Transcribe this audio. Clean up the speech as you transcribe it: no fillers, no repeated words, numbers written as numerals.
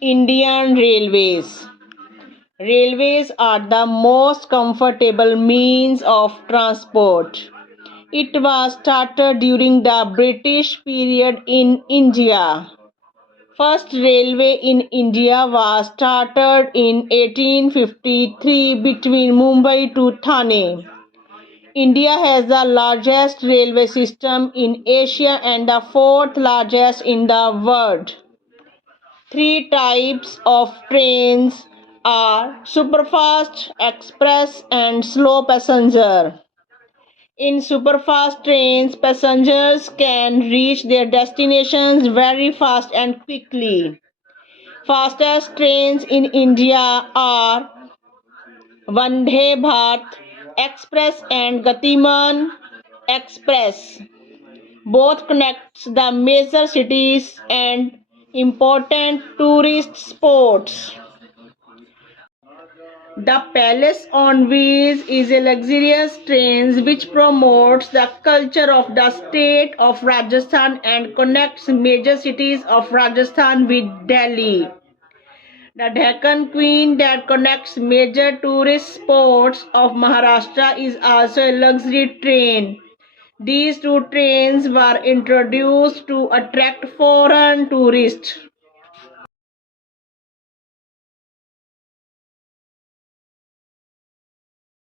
Indian Railways. Railways are the most comfortable means of transport. It was started during the British period in India. First railway in India was started in 1853 between Mumbai to Thane. India has the largest railway system in Asia and the fourth largest in the world. Three types of trains are superfast, express, and slow passenger. In superfast trains, passengers can reach their destinations very fast and quickly. Fastest trains in India are Vande Bharat Express and Gatiman Express. Both connect the major cities and important tourist spots. The Palace on Wheels is a luxurious train which promotes the culture of the state of Rajasthan and connects major cities of Rajasthan with Delhi. The Deccan Queen that connects major tourist spots of Maharashtra is also a luxury train. These two trains were introduced to attract foreign tourists.